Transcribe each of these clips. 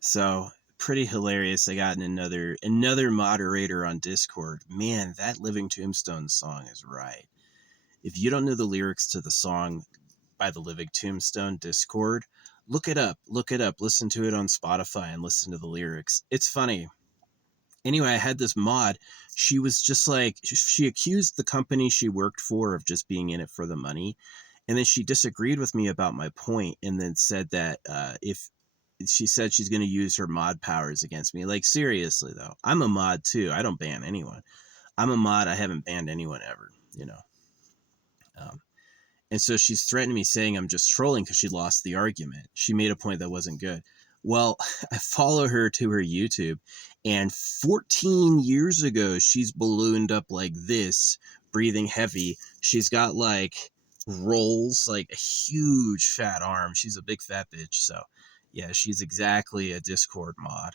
So pretty hilarious. I got another moderator on Discord. Man, that Living Tombstone song is right. If you don't know the lyrics to the song by the Living Tombstone Discord, look it up. Look it up. Listen to it on Spotify and listen to the lyrics. It's funny. Anyway, I had this mod. She was just like, she accused the company she worked for of just being in it for the money. And then she disagreed with me about my point and then said that if she said she's going to use her mod powers against me. Like, seriously, though, I'm a mod too. I don't ban anyone. I'm a mod. I haven't banned anyone ever, you know. Um, and so she's threatening me saying I'm just trolling because she lost the argument. She made a point that wasn't good. Well, I follow her to her YouTube, and 14 years ago, she's ballooned up like this, breathing heavy. She's got like rolls, like a huge fat arm. She's a big fat bitch. So, yeah, she's exactly a Discord mod.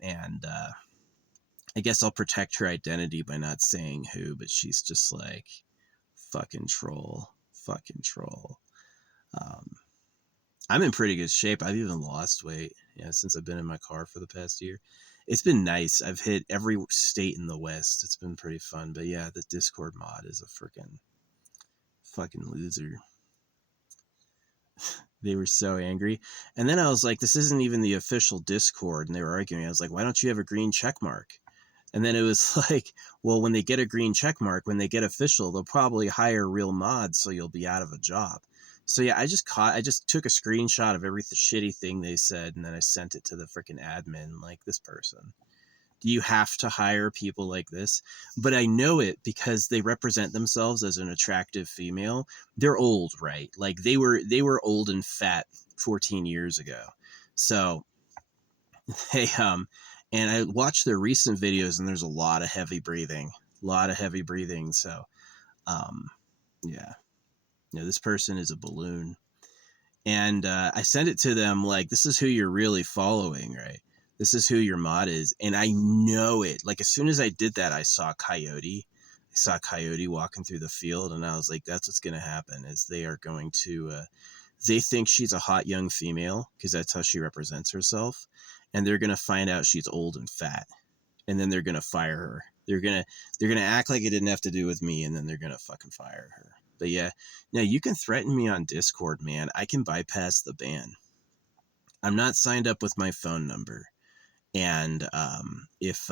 And I guess I'll protect her identity by not saying who, but she's just like fucking troll. Fucking troll. Um, I'm in pretty good shape. I've even lost weight, since I've been in my car for the past year. It's been nice. I've hit every state in the West. It's been pretty fun. But yeah, the Discord mod is a freaking fucking loser. They were so angry. And then I was like, this isn't even the official Discord. And they were arguing. I was like, why don't you have a green check mark? And then it was like, well, when they get a green check mark, when they get official, they'll probably hire real mods, so you'll be out of a job. So yeah, I just took a screenshot of every shitty thing they said, and then I sent it to the freaking admin, like, this person. Do you have to hire people like this? But I know it because they represent themselves as an attractive female. They're old, right? Like they were old and fat 14 years ago. So they and I watched their recent videos, and there's a lot of heavy breathing. So um yeah. This person is a balloon. And I sent it to them like, this is who you're really following, right? This is who your mod is. And I know it. Like, as soon as I did that, I saw Coyote. I saw Coyote walking through the field, and I was like, that's what's going to happen, is they are going to, they think she's a hot young female because that's how she represents herself. And they're going to find out she's old and fat. And then they're going to fire her. They're gonna act like it didn't have to do with me, and then they're going to fucking fire her. But yeah, now you can threaten me on Discord, man. I can bypass the ban. I'm not signed up with my phone number. And if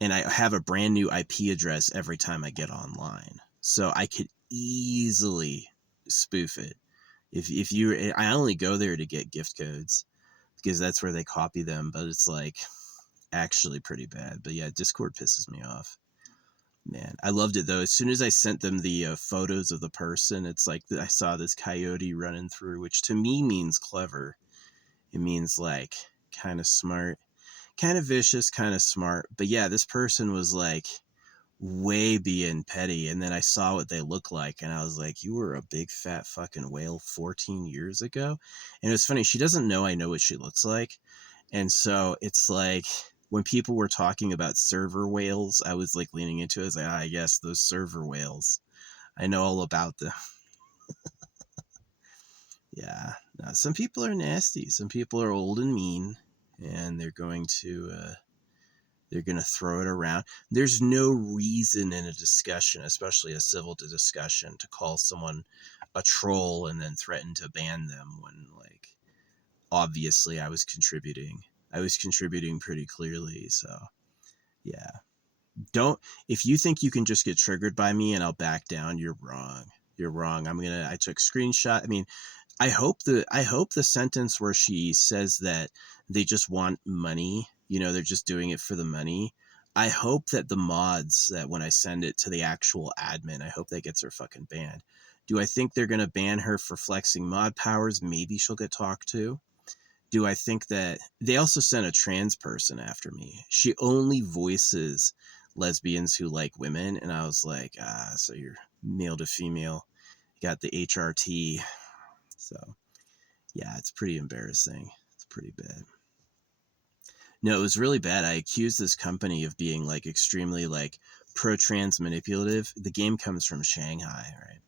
and I have a brand new IP address every time I get online. So I could easily spoof it. If you I only go there to get gift codes because that's where they copy them, but it's like actually pretty bad. But yeah, Discord pisses me off. Man, I loved it though. As soon as I sent them the photos of the person, it's like I saw this coyote running through, which to me means clever. It means like kind of smart, kind of vicious, kind of smart. But yeah, this person was like way being petty. And then I saw what they look like, and I was like, you were a big fat fucking whale 14 years ago. And it was funny. She doesn't know I know what she looks like. And so it's like, when people were talking about server whales, I was like leaning into it. I was like, yes, those server whales. I know all about them. Yeah. No, some people are nasty. Some people are old and mean, and they're going to throw it around. There's no reason in a discussion, especially a civil discussion, to call someone a troll and then threaten to ban them when, like, obviously I was contributing. I was contributing pretty clearly. So yeah. Don't, if you think you can just get triggered by me and I'll back down, you're wrong. You're wrong. I took screenshot. I mean, I hope the sentence where she says that they just want money, they're just doing it for the money. I hope that the mods, that when I send it to the actual admin, I hope that gets her fucking banned. Do I think they're going to ban her for flexing mod powers? Maybe she'll get talked to. Do I think that they also sent a trans person after me? She only voices lesbians who like women. And I was like, so you're male to female. You got the HRT. So yeah, it's pretty embarrassing. It's pretty bad. No, it was really bad. I accused this company of being extremely pro-trans manipulative. The game comes from Shanghai, right?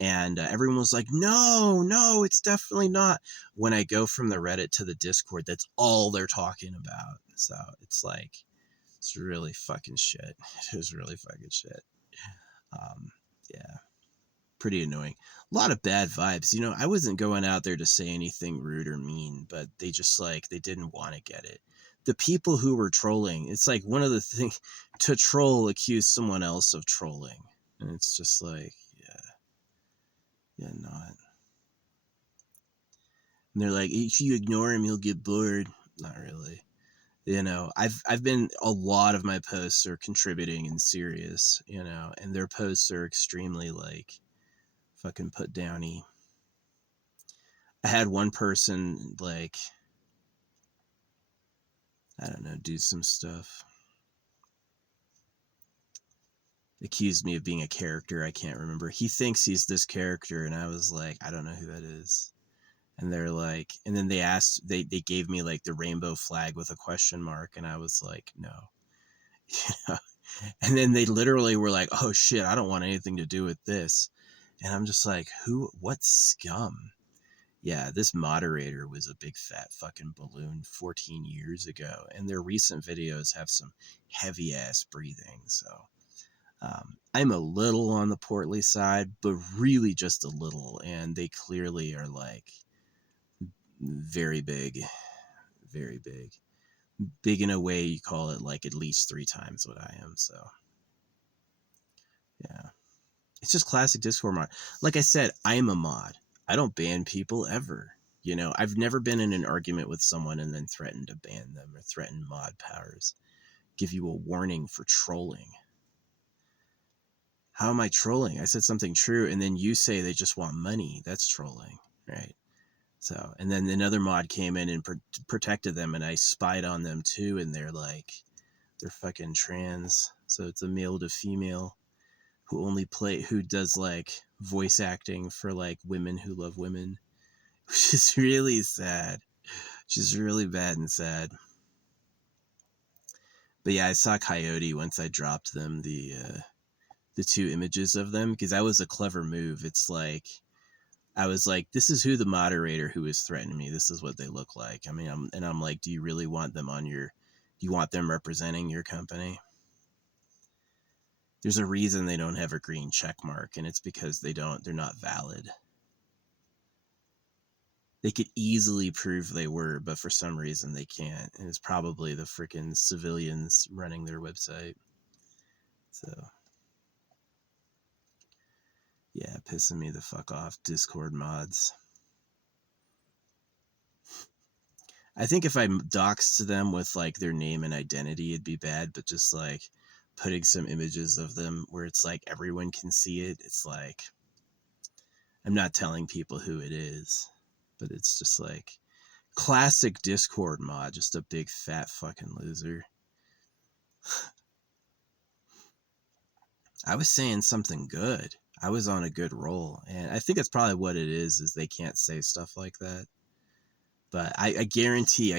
And everyone was like, no, it's definitely not. When I go from the Reddit to the Discord, that's all they're talking about. So it's like, it's really fucking shit. It was really fucking shit. Yeah, pretty annoying. A lot of bad vibes. You know, I wasn't going out there to say anything rude or mean, but they just like, they didn't want to get it. The people who were trolling, it's like one of the things to troll, accuse someone else of trolling. And it's just like, yeah, not. And they're like, if you ignore him, you'll get bored. Not really. You know, I've been, a lot of my posts are contributing and serious, you know, and their posts are extremely like fucking put downy. I had one person like, I don't know, do some stuff. Accused me of being a character I can't remember. He thinks he's this character, and I was like, I don't know who that is. And they're like, and then they asked, they gave me like the rainbow flag with a question mark, and I was like, no. You know? And then they literally were like, oh shit, I don't want anything to do with this. And I'm just like, what scum? Yeah, this moderator was a big fat fucking balloon 14 years ago, and their recent videos have some heavy ass breathing. So I'm a little on the portly side, but really just a little, and they clearly are like very big, very big. Big in a way you call it like at least 3 times what I am. So yeah, it's just classic Discord mod. Like I said, I am a mod. I don't ban people ever. You know, I've never been in an argument with someone and then threatened to ban them or threaten mod powers. Give you a warning for trolling. How am I trolling? I said something true, and then you say they just want money. That's trolling, right? So, and then another mod came in and protected them, and I spied on them too, and they're like, they're fucking trans. So it's a male to female who does like voice acting for like women who love women, which is really sad. Which is really bad and sad. But yeah, I saw Coyote once I dropped them the 2 images of them, because that was a clever move. It's like, I was like, this is who the moderator who is threatening me. This is what they look like. I mean, I'm like, do you really want them do you want them representing your company? There's a reason they don't have a green check mark, and it's because they're not valid. They could easily prove they were, but for some reason they can't. And it's probably the freaking civilians running their website. So yeah, pissing me the fuck off, Discord mods. I think if I doxed them with like their name and identity, it'd be bad, but just like putting some images of them where it's like everyone can see it, it's like, I'm not telling people who it is, but it's just like classic Discord mod, just a big fat fucking loser. I was saying something good. I was on a good roll, and I think that's probably what it is they can't say stuff like that. But I guarantee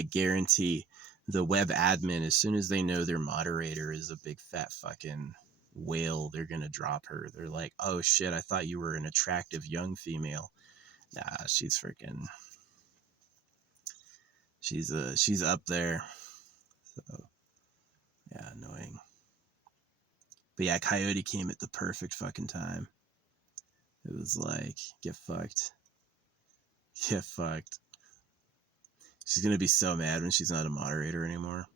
the web admin, as soon as they know their moderator is a big fat fucking whale, they're gonna drop her. They're like, oh shit, I thought you were an attractive young female. Nah, she's freaking, she's up there. So yeah, annoying. But yeah, Coyote came at the perfect fucking time. It was like, get fucked. Get fucked. She's gonna be so mad when she's not a moderator anymore.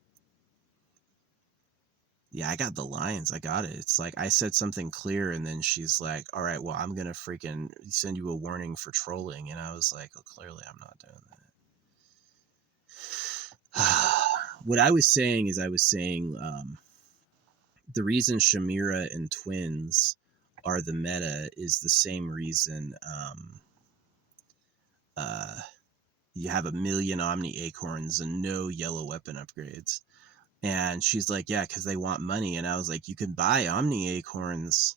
Yeah, I got the lines. I got it. It's like I said something clear, and then she's like, all right, well, I'm gonna freaking send you a warning for trolling. And I was like, oh, clearly I'm not doing that. What I was saying is, the reason Shamira and twins are the meta is the same reason you have 1,000,000 Omni Acorns and no yellow weapon upgrades. And she's like, yeah, because they want money. And I was like, you can buy Omni Acorns.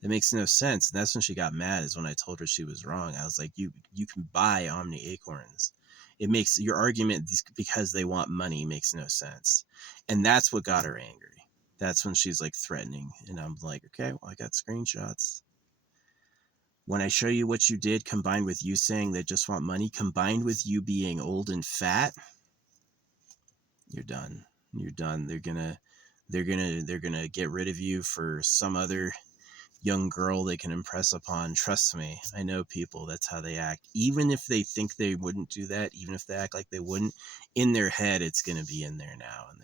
It makes no sense. And that's when she got mad, is when I told her she was wrong. I was like, you can buy Omni Acorns. It makes your argument because they want money makes no sense. And that's what got her angry. That's when she's like threatening. And I'm like, okay, well, I got screenshots. When I show you what you did, combined with you saying they just want money, combined with you being old and fat, you're done. You're done. They're gonna get rid of you for some other young girl they can impress upon. Trust me, I know people. That's how they act. Even if they think they wouldn't do that, even if they act like they wouldn't, in their head it's gonna be in there now, and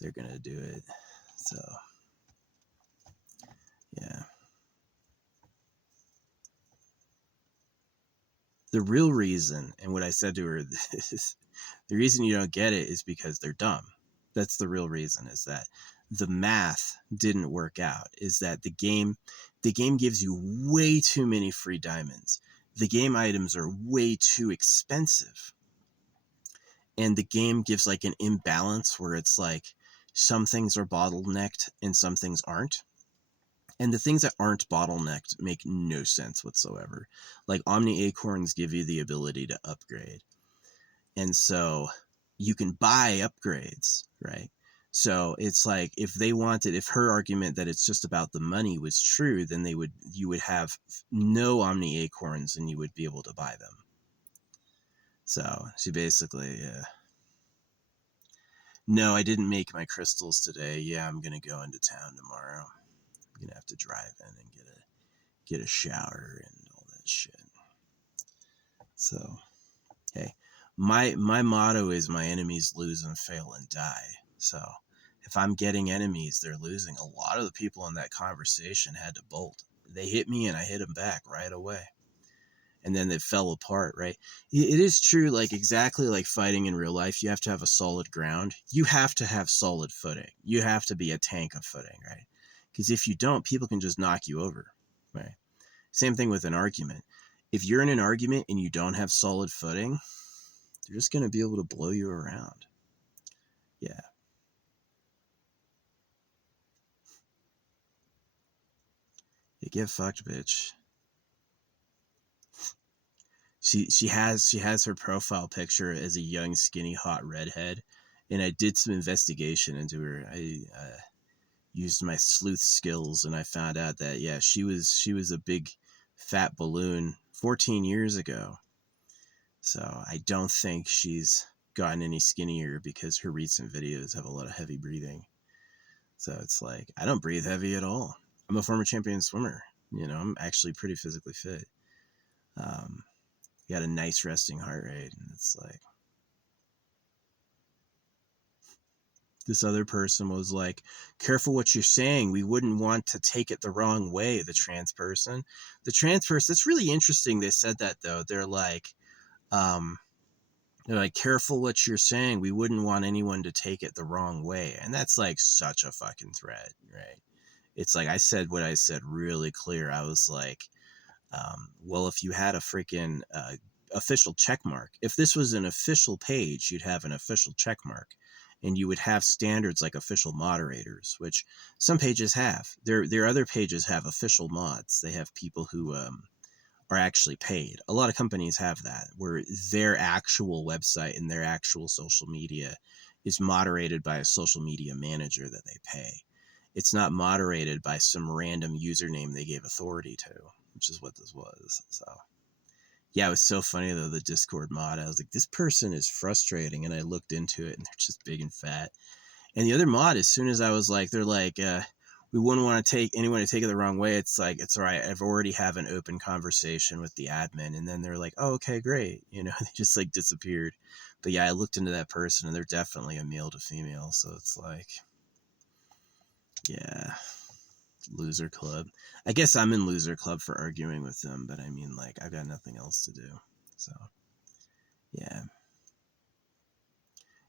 they're gonna do it. So yeah. The real reason, and what I said to her, is the reason you don't get it is because they're dumb. That's the real reason, is that the math didn't work out, is that the game gives you way too many free diamonds. The game items are way too expensive. And the game gives like an imbalance where it's like some things are bottlenecked and some things aren't. And the things that aren't bottlenecked make no sense whatsoever. Like Omni Acorns give you the ability to upgrade. And so you can buy upgrades, right? So it's like if her argument that it's just about the money was true, then you would have no Omni Acorns and you would be able to buy them. So she basically, no, I didn't make my crystals today. Yeah, I'm gonna go into town tomorrow. I'm gonna have to drive in and get a shower and all that shit. So, hey, my motto is my enemies lose and fail and die. So, if I'm getting enemies, they're losing. A lot of the people in that conversation had to bolt. They hit me and I hit them back right away. And then they fell apart, right? It is true, like exactly like fighting in real life, you have to have a solid ground. You have to have solid footing. You have to be a tank of footing, right? Because if you don't, people can just knock you over, right? Same thing with an argument. If you're in an argument and you don't have solid footing, they're just going to be able to blow you around. Yeah. You get fucked, bitch. She has her profile picture as a young, skinny, hot redhead, and I did some investigation into her. I used my sleuth skills, and I found out that yeah, she was a big, fat balloon 14 years ago. So I don't think she's gotten any skinnier because her recent videos have a lot of heavy breathing. So it's like I don't breathe heavy at all. I'm a former champion swimmer. I'm actually pretty physically fit. Um, got a nice resting heart rate, and it's like this other person was like, careful what you're saying, we wouldn't want to take it the wrong way. The trans person, that's really interesting. They said that though. Um they're like, careful what you're saying, we wouldn't want anyone to take it the wrong way. And that's like such a fucking threat, right? It's like I said what I said really clear. I was like, well, if you had a freaking official check mark, if this was an official page, you'd have an official check mark, and you would have standards like official moderators, which some pages have. Their other pages have official mods. They have people who are actually paid. A lot of companies have that, where their actual website and their actual social media is moderated by a social media manager that they pay. It's not moderated by some random username they gave authority to, which is what this was. So yeah, it was so funny though, the Discord mod. I was like, this person is frustrating, and I looked into it and they're just big and fat. And the other mod, as soon as I was like, they're like, we wouldn't want to take anyone to take it the wrong way. It's like, it's all right. I've already have an open conversation with the admin. And then they're like, oh, okay, great. They just like disappeared. But yeah, I looked into that person and they're definitely a male to female. So it's like, yeah, loser club. I guess I'm in loser club for arguing with them, but I mean, like, I've got nothing else to do. So yeah.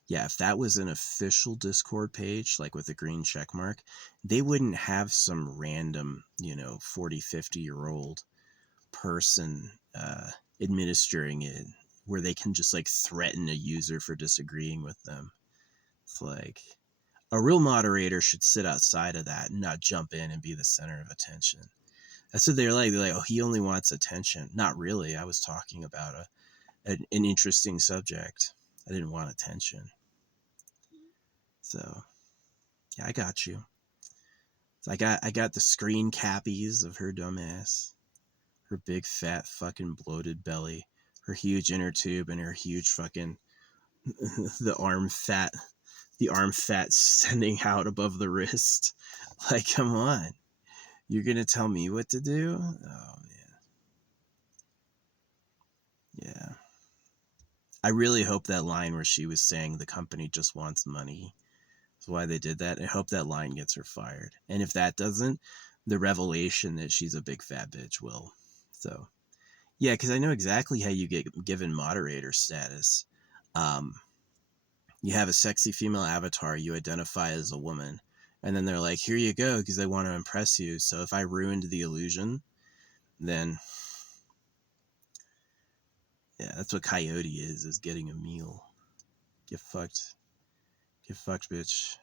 Yeah, if that was an official Discord page, like with a green check mark, they wouldn't have some random, 40, 50-year-old person administering it, where they can just like threaten a user for disagreeing with them. It's like a real moderator should sit outside of that and not jump in and be the center of attention. That's what they're like. They're like, oh, he only wants attention. Not really. I was talking about an interesting subject. I didn't want attention. So yeah, I got you. So I got the screen cappies of her dumbass. Her big fat fucking bloated belly, her huge inner tube, and her huge fucking the arm fat, the arm fat sending out above the wrist. Like, come on, you're gonna tell me what to do? Oh man, yeah. I really hope that line where she was saying the company just wants money is why they did that. I hope that line gets her fired. And if that doesn't, the revelation that she's a big fat bitch will. So yeah, because I know exactly how you get given moderator status. Um, you have a sexy female avatar you identify as a woman, and then they're like, here you go, because they want to impress you. So if I ruined the illusion, then yeah, that's what Coyote is getting a meal. Get fucked, bitch.